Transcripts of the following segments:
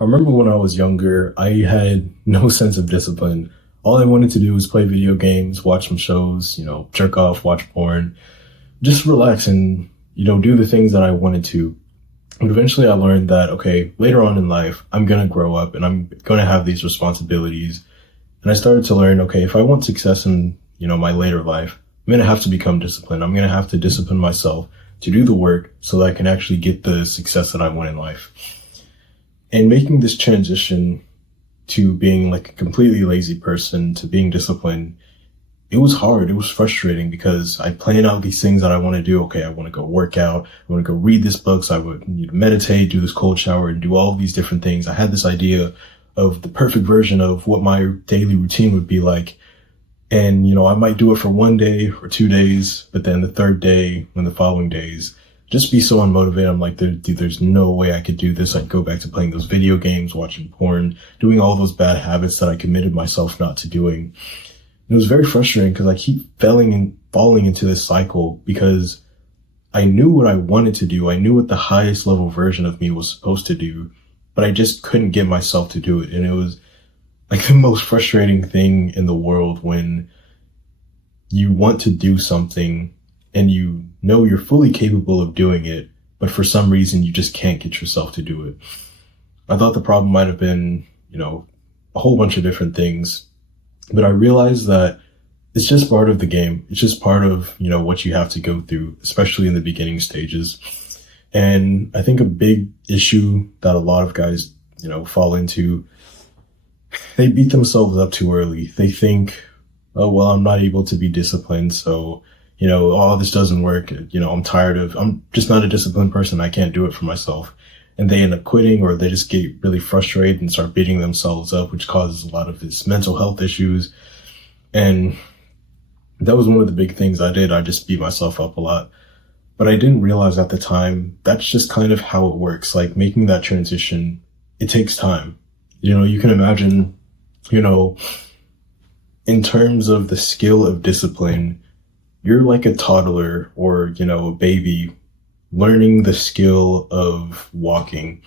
I remember when I was younger, I had no sense of discipline. All I wanted to do was play video games, watch some shows, jerk off, watch porn, just relax and, do the things that I wanted to. But eventually I learned that, okay, later on in life, I'm going to grow up and I'm going to have these responsibilities. And I started to learn, okay, if I want success in, my later life, I'm going to have to become disciplined. I'm going to have to discipline myself to do the work so that I can actually get the success that I want in life. And making this transition to being like a completely lazy person to being disciplined, it was hard. It was frustrating because I plan out these things that I want to do. Okay, I want to go work out. I want to go read this book. So I would need to meditate, do this cold shower, and do all of these different things. I had this idea of the perfect version of what my daily routine would be like. And, I might do it for 1 day or 2 days, but then the third day and the following days, just be so unmotivated. I'm like, dude, there's no way I could do this. I'd go back to playing those video games, watching porn, doing all those bad habits that I committed myself not to doing. It was very frustrating because I keep falling into this cycle because I knew what I wanted to do. I knew what the highest level version of me was supposed to do, but I just couldn't get myself to do it. And it was like the most frustrating thing in the world when you want to do something and you know you're fully capable of doing it, but for some reason you just can't get yourself to do it. I thought the problem might have been, a whole bunch of different things, but I realized that it's just part of the game. It's just part of, what you have to go through, especially in the beginning stages. And I think a big issue that a lot of guys, fall into, they beat themselves up too early. They think, oh, well, I'm not able to be disciplined. So, oh, this doesn't work. I'm just not a disciplined person. I can't do it for myself. And they end up quitting, or they just get really frustrated and start beating themselves up, which causes a lot of this mental health issues. And that was one of the big things I did. I just beat myself up a lot. But I didn't realize at the time, that's just kind of how it works. Like making that transition, it takes time. You can imagine, in terms of the skill of discipline, you're like a toddler or, a baby learning the skill of walking.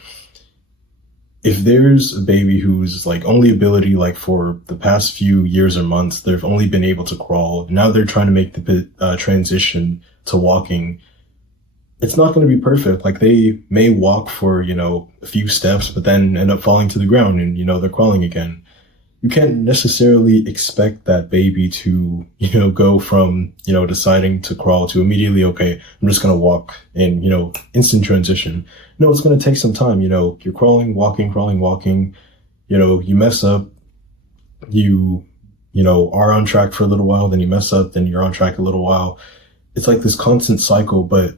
If there's a baby who's like only ability, like for the past few years or months, they've only been able to crawl. Now they're trying to make the transition to walking. It's not going to be perfect. Like they may walk for, a few steps, but then end up falling to the ground and, they're crawling again. You can't necessarily expect that baby to, go from, deciding to crawl to immediately, okay, I'm just going to walk and, instant transition. No, it's going to take some time. You're crawling, walking, you mess up, you are on track for a little while, then you mess up, then you're on track a little while. It's like this constant cycle, but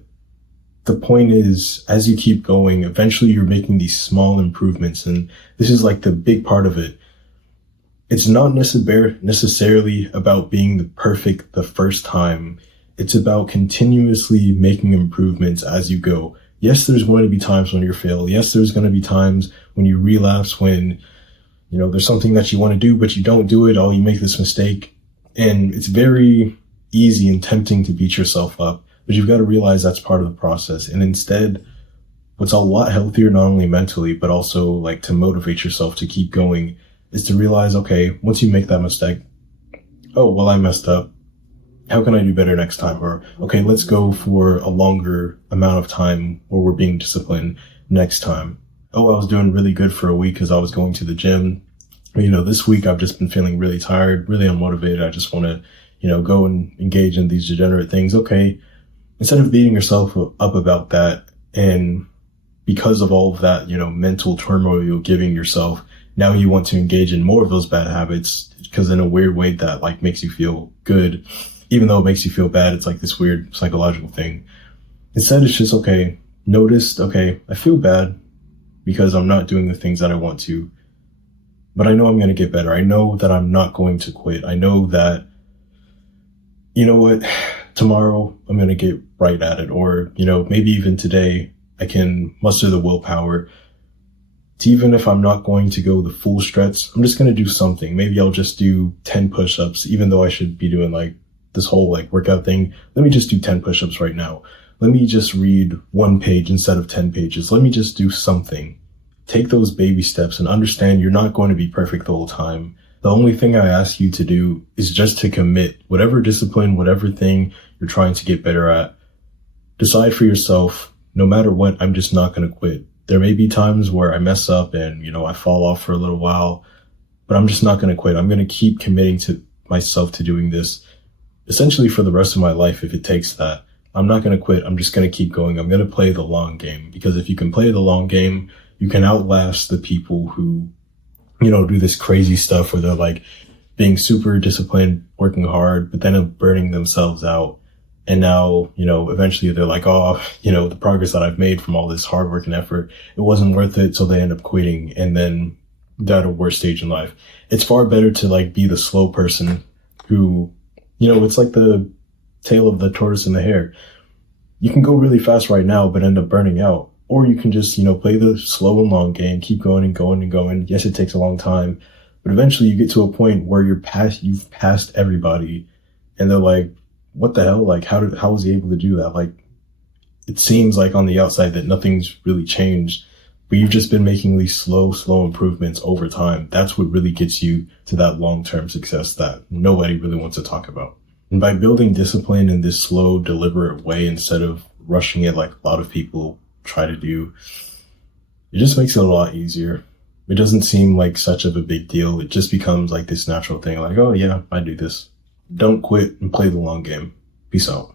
the point is, as you keep going, eventually you're making these small improvements. And this is like the big part of it. It's not necessarily about being the first time. It's about continuously making improvements as you go. Yes, there's going to be times when you fail. Yes, there's going to be times when you relapse, when, there's something that you want to do, but you don't do it. Oh, you make this mistake. And it's very easy and tempting to beat yourself up. But you've got to realize that's part of the process. And instead, what's a lot healthier, not only mentally, but also like to motivate yourself to keep going, is to realize, okay, once you make that mistake, oh, well, I messed up. How can I do better next time? Or, okay, let's go for a longer amount of time where we're being disciplined next time. Oh, I was doing really good for a week because I was going to the gym. This week I've just been feeling really tired, really unmotivated. I just want to, go and engage in these degenerate things. Okay. Instead of beating yourself up about that, and because of all of that, mental turmoil you're giving yourself, now you want to engage in more of those bad habits because in a weird way that like makes you feel good, even though it makes you feel bad. It's like this weird psychological thing. Instead, it's just, okay, notice, okay, I feel bad because I'm not doing the things that I want to, but I know I'm going to get better. I know that I'm not going to quit. I know that, tomorrow I'm going to get right at it. Or, maybe even today I can muster the willpower to, even if I'm not going to go the full stretch, I'm just going to do something. Maybe I'll just do 10 push-ups, even though I should be doing like this whole like workout thing. Let me just do 10 push-ups right now. Let me just read 1 page instead of 10 pages. Let me just do something. take those baby steps and understand you're not going to be perfect the whole time. The only thing I ask you to do is just to commit whatever discipline, whatever thing you're trying to get better at. Decide for yourself, no matter what, I'm just not going to quit. There may be times where I mess up and, I fall off for a little while, but I'm just not going to quit. I'm going to keep committing to myself to doing this essentially for the rest of my life if it takes that. I'm not going to quit. I'm just going to keep going. I'm going to play the long game, because if you can play the long game, you can outlast the people who, do this crazy stuff where they're like being super disciplined, working hard, but then burning themselves out. And now, eventually they're like, oh, the progress that I've made from all this hard work and effort, it wasn't worth it. So they end up quitting, and then they're at a worse stage in life. It's far better to like be the slow person who, it's like the tale of the tortoise and the hare. You can go really fast right now, but end up burning out. Or you can just, play the slow and long game, keep going and going and going. Yes, it takes a long time, but eventually you get to a point where you've passed everybody, and they're like, what the hell? Like, how was he able to do that? Like, it seems like on the outside that nothing's really changed, but you've just been making these slow improvements over time. That's what really gets you to that long-term success that nobody really wants to talk about. And by building discipline in this slow, deliberate way, instead of rushing it like a lot of people try to do, it just makes it a lot easier. It doesn't seem like such of a big deal. It just becomes like this natural thing, like, oh yeah, I do this. Don't quit and play the long game. Peace out.